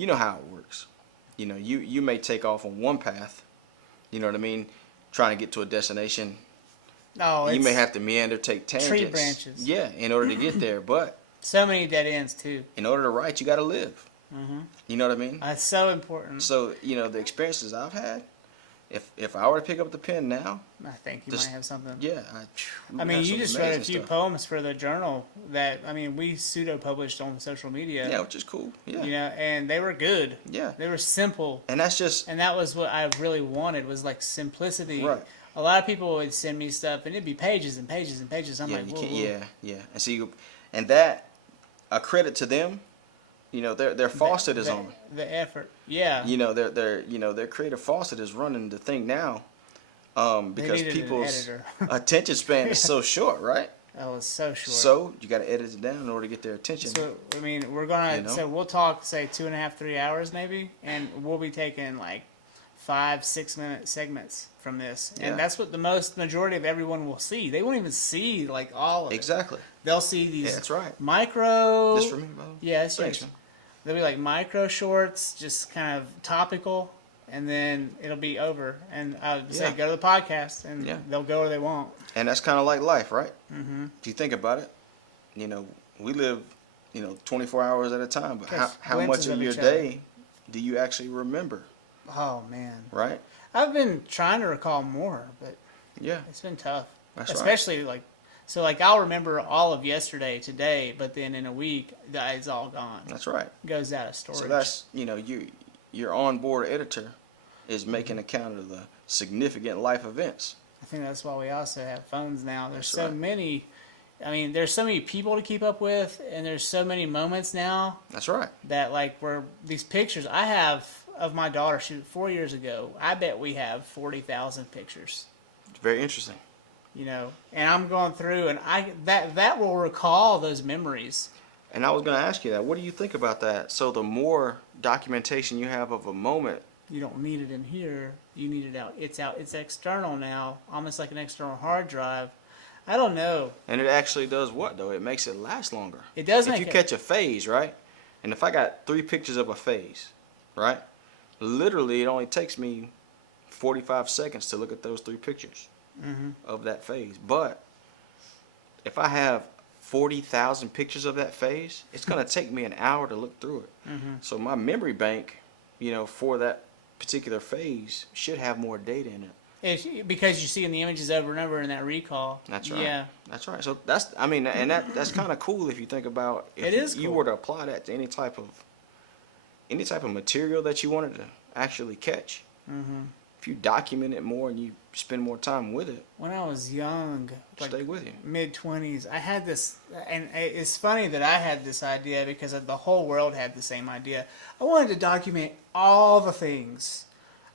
you know how it works. You know, you may take off on one path, you know what I mean, trying to get to a destination. No, You it's may have to meander, take tangents. tree branches. Yeah, in order to get there. But So many dead ends too. in order to write, you got to live. You know what I mean? That's so important. So, you know, the experiences I've had, if I were to pick up the pen now, I think you Just- might have something. yeah. I mean, you just wrote a few stuff. poems for the journal that, I mean, we pseudo-published on social media. Yeah, which is cool. Yeah. You know, and they were good. Yeah. They were simple. And that's just, And that was what I really wanted, was like simplicity. Right. A lot of people would send me stuff, and it'd be pages and pages and pages. I'm yeah, like, you whoa, can't, whoa. yeah. And see, and that, a credit to them, you know, their faucet is on. The effort, yeah. You know, their creative faucet is running the thing now, because needed an people's editor. attention span is so short, right? That was so short. So you got to edit it down in order to get their attention. So, I mean, we're gonna. You know? So we'll talk, say 2.5, 3 hours maybe, and we'll be taking like 5-6 minute segments from this, and Yeah. that's what the majority of everyone will see. They won't even see like all of it. Exactly. They'll see these. Yeah, that's right. Micro. This for me, brother. Yeah, it's Thanks, yours. man. They'll be like micro shorts, just kind of topical, and then it'll be over. And I'll say, Yeah. go to the podcast, and Yeah. they'll go where they want. And that's kind of like life, right? Mm-hmm. If you think about it, you know, we live, you know, 24 hours at a time. But Catch how much glimpses of of your each other. day do you actually remember, Oh man, right? I've been trying to recall more, but Yeah, it's been tough. That's right. Especially like, so like I'll remember all of yesterday, today, but then in a week, it's all gone. that's right. Goes out of storage. So that's, you know, your onboard editor is making account of the significant life events. I think that's why we also have phones now. There's That's so right. many. I mean, there's so many people to keep up with, and there's so many moments now That's right. that like where these pictures I have of my daughter, she 4 years ago. I bet we have 40,000 pictures. It's very interesting. You know, and I'm going through, and that will recall those memories. And I was going to ask you that. What do you think about that? So the more documentation you have of a moment, You don't need it in here. You need it out. It's out. It's external now, almost like an external hard drive. I don't know. and it actually does what, though? It makes it last longer. It does If make you it. catch a phase, right? And if I got 3 pictures of a phase, right? Literally, it only takes me 45 seconds to look at those 3 pictures of that phase. But if I have 40,000 pictures of that phase, it's going to take me an hour to look through it. So my memory bank, you know, for that particular phase should have more data in it. It's because you're seeing the images over and over in that recall. That's right. Yeah. That's right. So that's, I mean, and that's kind of cool if you think about if It is you cool. were to apply that to any type of material that you wanted to actually catch. If you document it more and you spend more time with it, When I was young, like stay with you. mid-20s, I had this, and it's funny that I had this idea because the whole world had the same idea. I wanted to document all the things.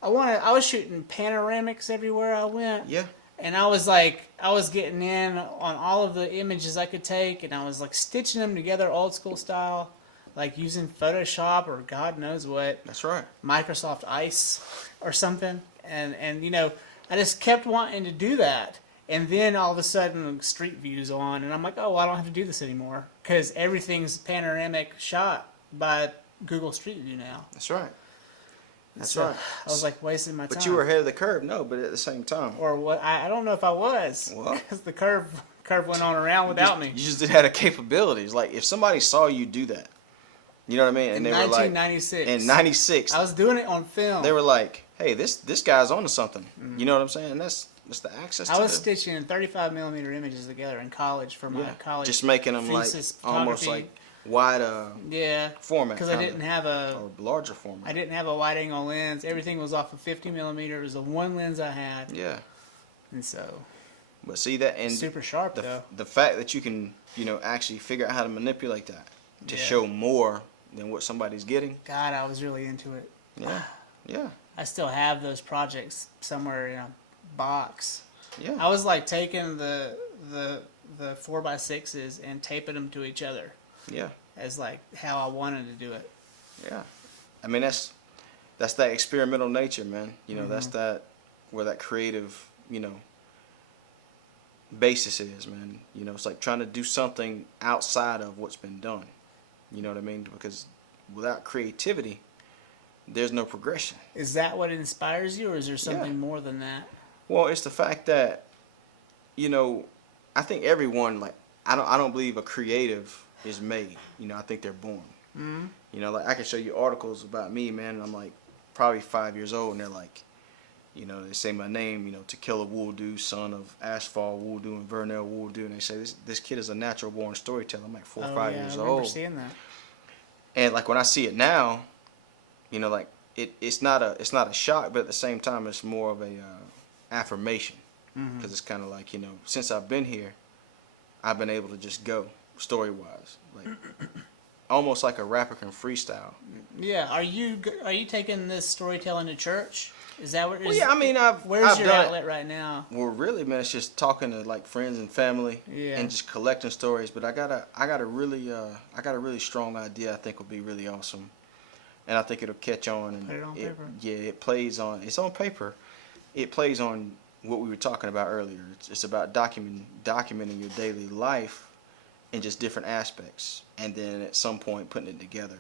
I was shooting panoramics everywhere I went. Yeah. And I was like, I was getting in on all of the images I could take, and I was like stitching them together old school style, like using Photoshop or God knows what, That's right. Microsoft Ice or something. And you know, I just kept wanting to do that. And then all of a sudden, Street View's on, and I'm like, oh, well, I don't have to do this anymore because everything's panoramic shot by Google Street View now. That's right. That's So, right. I was like wasting my time. But you were ahead of the curve. No, but at the same time, Or what? I don't know if I was. Well- Because the curve went on around without me. you just didn't have the capabilities. Like if somebody saw you do that, you know what I mean? And In they were like, 1996. in '96, I was doing it on film. they were like, hey, this guy's onto something. You know what I'm saying? And that's the access I to was the, stitching 35 millimeter images together in college for my yeah, college. just making them like thesis almost photography. like wide Yeah, format. because I kinda, didn't have a or larger format. I didn't have a wide angle lens. Everything was off of 50 millimeter. It was the one lens I had, Yeah, and so but see that and super sharp though. the fact that you can actually figure out how to manipulate that to Yeah. show more than what somebody's getting. God, I was really into it. Yeah, yeah, I still have those projects somewhere in a box. yeah. I was like taking the 4x6s and taping them to each other Yeah, as like how I wanted to do it. yeah. I mean that's that experimental nature, man. You know, Mm-hmm. that's that where that creative, basis is, man. You know, it's like trying to do something outside of what's been done. You know what I mean? Because without creativity, there's no progression. Is that what inspires you, or is there something more than that? Well, it's the fact that, you know, I think everyone, like, I don't believe a creative is made. You know, I think they're born. Mm-hmm. You know, like I can show you articles about me, man. And I'm like probably 5 years old, and they're like, you know, they say my name, you know, Takele Woldu, son of Asphalt Woldu and Vernell Woldu, and they say this kid is a natural born storyteller. I'm like 4 or 5 years I remember old. seeing that. And like when I see it now, you know, like it's not a shock, but at the same time, it's more of a affirmation, because it's kind of like, you know, since I've been here, I've been able to just go story wise, like almost like a rapper can freestyle. Yeah. Are you taking this storytelling to church? Is that what? Well, yeah, I mean, where's I've your done outlet right now? Well, really, man, it's just talking to like friends and family, Yeah. and just collecting stories. But I got a really strong idea. I think will be really awesome, and I think it'll catch on. And Put it on paper. Yeah, it's on paper. It plays on what we were talking about earlier. It's about documenting your daily life in just different aspects, and then at some point putting it together.